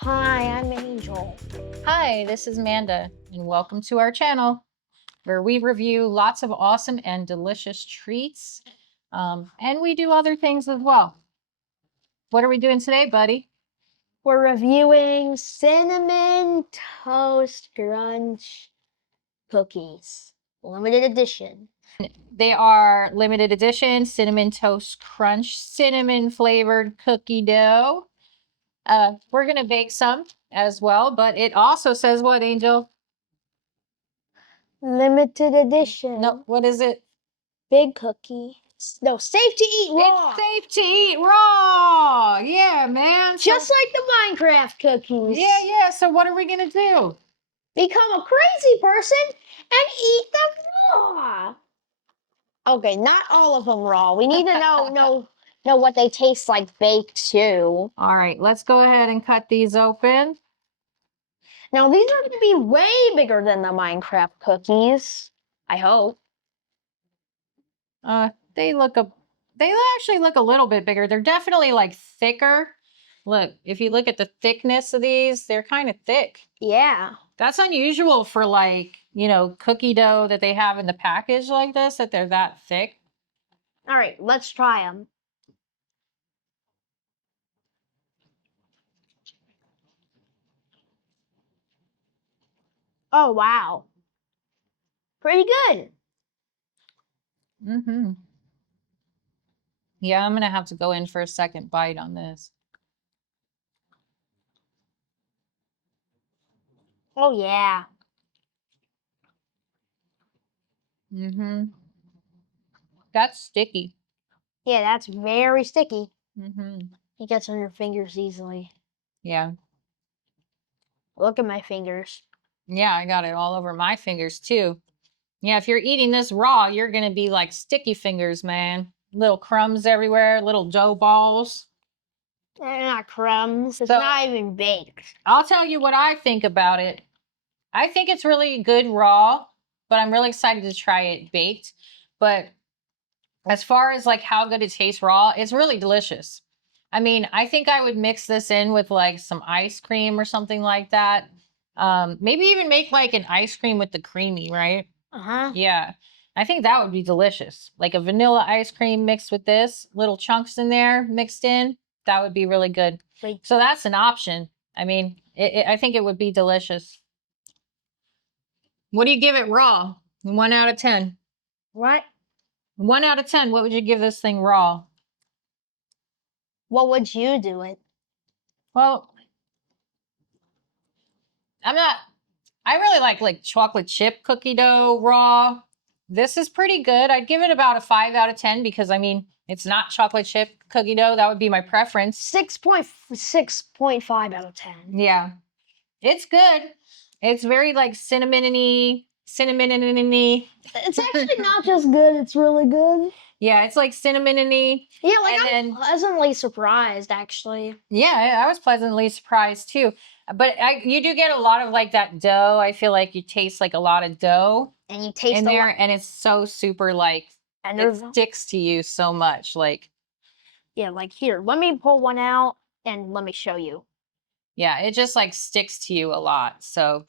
Hi, I'm Angel. Hi, this is Manda, and welcome to our channel where we review lots of awesome and delicious treats. And we do other things as well. What are we doing today, buddy? We're reviewing Cinnamon Toast Crunch Cookies. Limited edition. They are limited edition Cinnamon Toast Crunch cinnamon flavored cookie dough. We're going to bake some as well, but it also says what, Angel? Limited edition. No, what is it? Big cookie. No, safe to eat raw. It's safe to eat raw. Yeah, man. Just like the Minecraft cookies. Yeah. So what are we going to do? Become a crazy person and eat them raw. Okay, not all of them raw. We need to know what they taste like baked too. All right, let's go ahead and cut these open. Now these are going to be way bigger than the Minecraft cookies. I hope. They actually look a little bit bigger. They're definitely like thicker. Look, if you look at the thickness of these, they're kind of thick. Yeah. That's unusual for like, cookie dough that they have in the package like this, that they're that thick. All right, let's try them. Oh, wow. Pretty good. Mm-hmm. Yeah, I'm going to have to go in for a second bite on this. Oh, yeah. Mm-hmm. That's sticky. Yeah, that's very sticky. Mm-hmm. It gets on your fingers easily. Yeah. Look at my fingers. Yeah, I got it all over my fingers too. Yeah, if you're eating this raw, you're going to be like sticky fingers, man. Little crumbs everywhere, little dough balls. They're not crumbs. It's So- not even baked. I'll tell you what I think about it. I think it's really good raw, but I'm really excited to try it baked. But as far as like how good it tastes raw, it's really delicious. I mean, I think I would mix this in with like some ice cream or something like that. Maybe even make like an ice cream with the creamy, right? Uh-huh. Yeah. I think that would be delicious. Like a vanilla ice cream mixed with this, little chunks in there mixed in. That would be really good. Wait. So that's an option. I mean, I think it would be delicious. What do you give it raw? 1 out of 10. What? 1 out of 10. What would you give this thing raw? What would you do it? Well, I really like chocolate chip cookie dough raw. This is pretty good. I'd give it about a 5 out of 10 because I mean, it's not chocolate chip cookie dough. That would be my preference. 6.5 out of 10. Yeah. It's good. It's very like cinnamon-y. It's actually not just good, it's really good. Yeah, it's like cinnamon-y. Yeah, like And I'm pleasantly surprised, actually. Yeah, I was pleasantly surprised too. But you do get a lot of like that dough. I feel like you taste like a lot of dough And you taste in a there, lot. and it's so super like And it sticks to you so much. Like, yeah, like here, let me pull one out and let me show you. yeah, it just like sticks to you a lot. So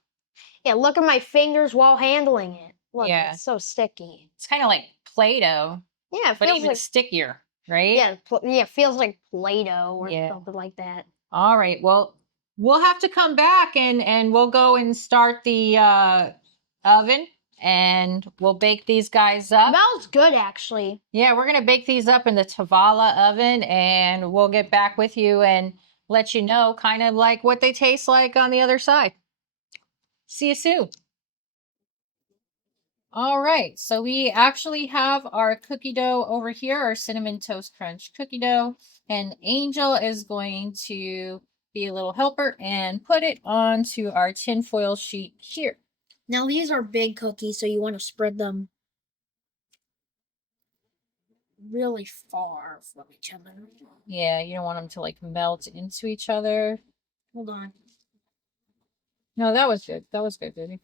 Yeah, look at my fingers while handling it. Look, yeah, it's so sticky. it's kind of like Play-Doh, Yeah, it but feels even like stickier, right? yeah, yeah, it feels like Play-Doh or Yeah. something like that. All right. Well, we'll have to come back and we'll go and start the oven and we'll bake these guys up. Smells good, actually. Yeah, we're going to bake these up in the Tavala oven and we'll get back with you and let you know kind of like what they taste like on the other side. See you soon. All right, so we actually have our cookie dough over here, our Cinnamon Toast Crunch cookie dough, and Angel is going to be a little helper and put it onto our tinfoil sheet here. Now these are big cookies, so you want to spread them really far from each other. Yeah, you don't want them to like melt into each other. Hold on. No, that was good. That was good, baby.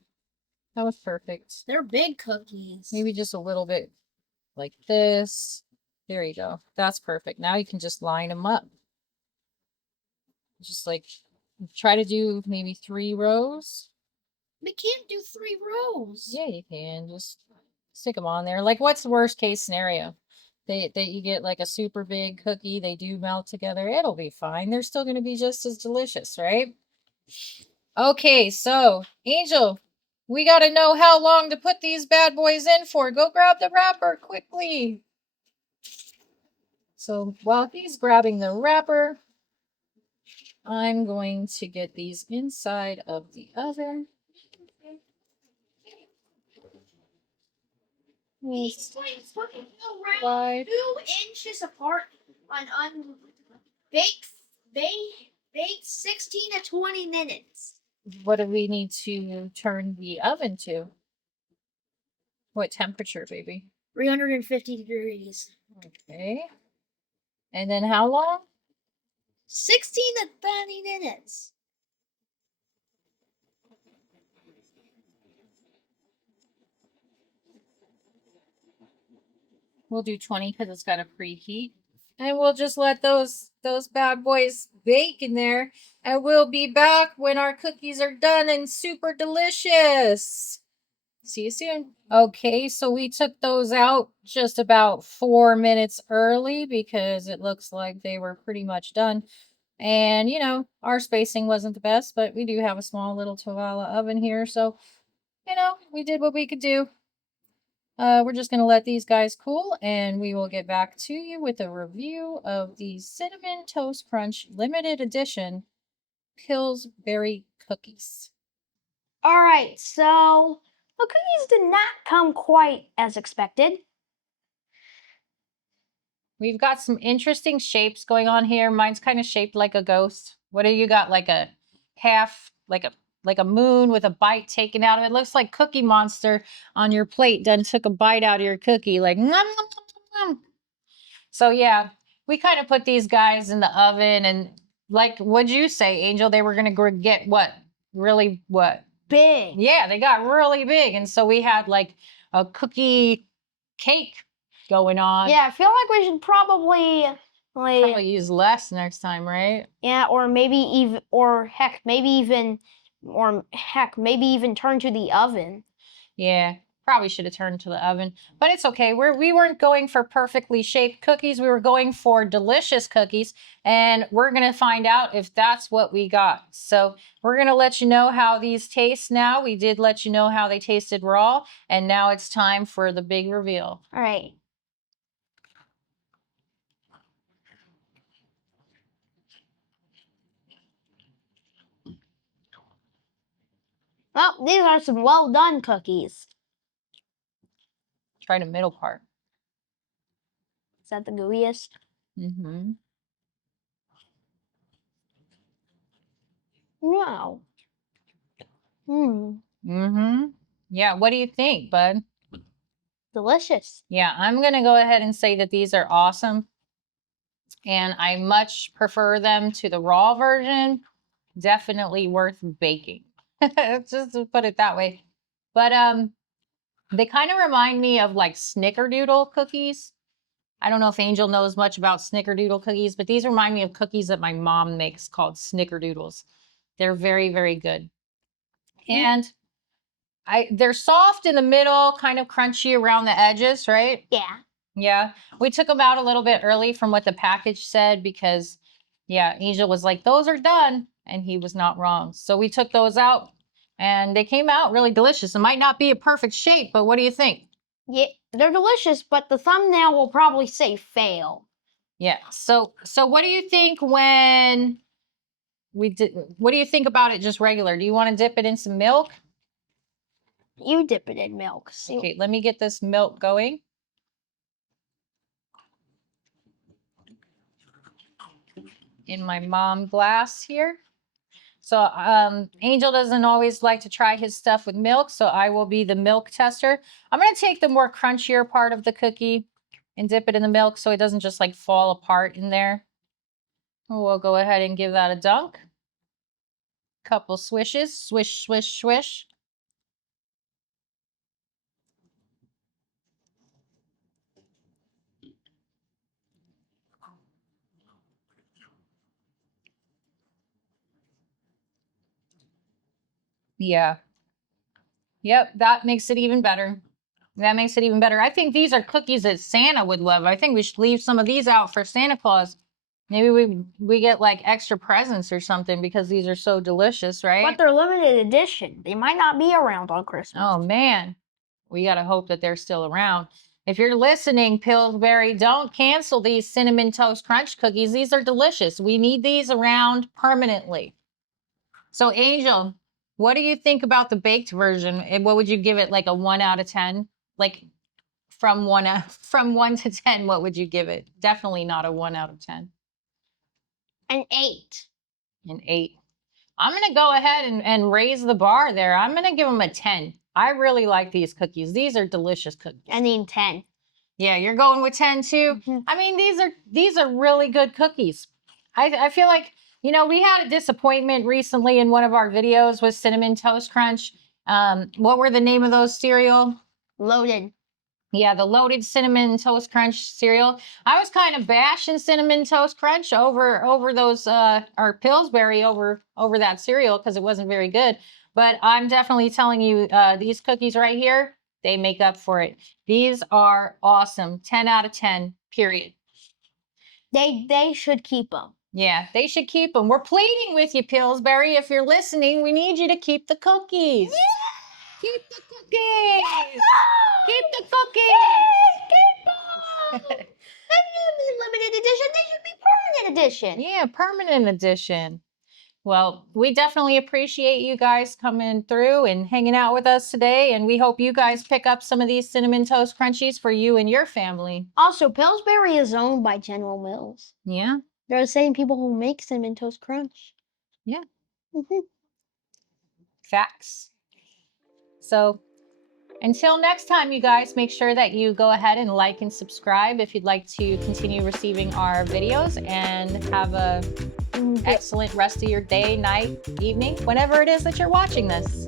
That was perfect. They're big cookies. Maybe just a little bit like this. There you go. That's perfect. Now you can just line them up. Just like Try to do maybe 3 rows. We can't do 3 rows. Yeah, you can. Just stick them on there. Like, what's the worst case scenario? That you get like a super big cookie, they do melt together. It'll be fine. They're still going to be just as delicious, right? Okay, so Angel, we got to know how long to put these bad boys in for. Go grab the wrapper quickly. So while he's grabbing the wrapper, I'm going to get these inside of the oven. These things fucking around Wide. 2 inches apart on bake 16 to 20 minutes. What do we need to turn the oven to? What temperature, baby? 350 degrees. Okay. And then how long? 16 to 30 minutes. We'll do 20 because it's got a preheat. And we'll just let those bad boys bake in there. And we'll be back when our cookies are done and super delicious. See you soon. Okay, so we took those out just about 4 minutes early because it looks like they were pretty much done. And, you know, our spacing wasn't the best, but we do have a small little Tovala oven here. So, you know, we did what we could do. We're just going to let these guys cool and we will get back to you with a review of the Cinnamon Toast Crunch limited edition Pillsbury cookies. All right, so the cookies did not come quite as expected. We've got some interesting shapes going on here. Mine's kind of shaped like a ghost. What do you got? Like a half, like a moon with a bite taken out of it. Looks like Cookie Monster on your plate done took a bite out of your cookie. Like, nom, nom, nom, nom. So yeah, we kind of put these guys in the oven and like, what'd you say, Angel? They were going to get what? Really what? Big. Yeah, they got really big. And so we had like a cookie cake going on. Yeah, I feel like we should probably use less next time, right? Yeah, or maybe even, or heck, maybe even turn to the oven. Yeah, probably should have turned to the oven, but it's okay. We weren't going for perfectly shaped cookies. We were going for delicious cookies, and we're gonna find out if that's what we got. So we're gonna let you know how these taste now. We did let you know how they tasted raw, and now it's time for the big reveal. All right. Well, these are some well done cookies. Try the middle part. Is that the gooeyest? Mm-hmm. Wow. Mm-hmm. Yeah, what do you think, bud? Delicious. Yeah, I'm gonna go ahead and say that these are awesome. And I much prefer them to the raw version. Definitely worth baking. Just to put it that way. But they kind of remind me of like snickerdoodle cookies. I don't know if Angel knows much about snickerdoodle cookies, but these remind me of cookies that my mom makes called snickerdoodles. They're very, very good. And they're soft in the middle, kind of crunchy around the edges, right? Yeah. Yeah. We took them out a little bit early from what the package said because, yeah, Angel was like, those are done. And he was not wrong. So we took those out and they came out really delicious. It might not be a perfect shape, but what do you think? Yeah, they're delicious, but the thumbnail will probably say fail. Yeah. So what do you think when we did, what do you think about it just regular? Do you want to dip it in some milk? You dip it in milk. See? Okay, let me get this milk going. In my mom glass here. So Angel doesn't always like to try his stuff with milk, so I will be the milk tester. I'm going to take the more crunchier part of the cookie and dip it in the milk so it doesn't just like fall apart in there. We'll go ahead and give that a dunk. Couple swishes, swish, swish, swish. Yeah. Yep, that makes it even better. That makes it even better. I think these are cookies that Santa would love. I think we should leave some of these out for Santa Claus. Maybe we get like extra presents or something because these are so delicious, right? But they're limited edition. They might not be around on Christmas. Oh man, we gotta hope that they're still around. If you're listening, Pillsbury, don't cancel these Cinnamon Toast Crunch cookies. These are delicious. We need these around permanently. So Angel, what do you think about the baked version? And what would you give it, like a 1 out of 10? Like from 1 to 10, what would you give it? Definitely not a 1 out of 10. An 8. An 8. I'm going to go ahead and raise the bar there. I'm going to give them a 10. I really like these cookies. These are delicious cookies. I mean 10. Yeah, you're going with 10 too? Mhm. I mean, these are really good cookies. I feel like, you know, we had a disappointment recently in one of our videos with Cinnamon Toast Crunch. What were the name of those cereal? Loaded. Yeah, the loaded Cinnamon Toast Crunch cereal. I was kind of bashing Cinnamon Toast Crunch over those or Pillsbury over that cereal because it wasn't very good. But I'm definitely telling you, these cookies right here, they make up for it. These are awesome. 10 out of 10, period. They should keep them. Yeah, they should keep them. We're pleading with you, Pillsbury. If you're listening, we need you to keep the cookies. Yeah! Keep the cookies. Keep the cookies. They should be limited edition. They should be permanent edition. Yeah, permanent edition. Well, we definitely appreciate you guys coming through and hanging out with us today. And we hope you guys pick up some of these Cinnamon Toast Crunchies for you and your family. Also, Pillsbury is owned by General Mills. Yeah. They're the same people who make Cinnamon Toast Crunch. Yeah. Mm-hmm. Facts. So until next time, you guys, make sure that you go ahead and like and subscribe if you'd like to continue receiving our videos, and have a excellent rest of your day, night, evening, whenever it is that you're watching this.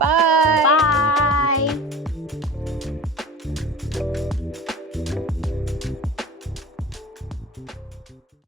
Bye.